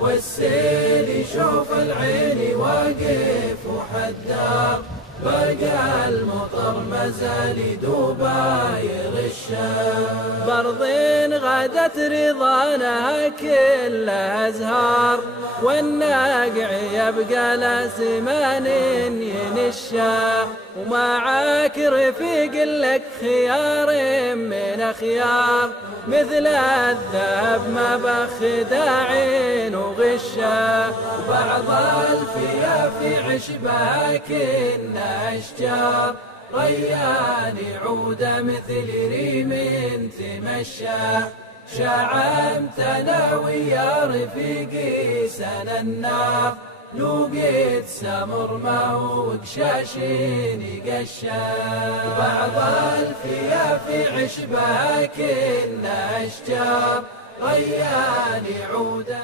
والسيل يشوف العين واقف وحدار، بقى المطر مازال يدوبا يغشه. برضين غدت رضانها كلها ازهار، والناقع يبقى لا سمان ينشه. ومعاك رفيق لك خيار من اخيار، مثل الذهب ما بخداع وغشه. وبعض الفيافي عشبها كنا اشجار، ريان عوده مثل ريم تمشى. شعمتنا ويا رفيقي سنى النار، لوقيت سمر ما هو قشاشين يقشى. وبعض الفيافي عشبها كنا اشجار، ريان عوده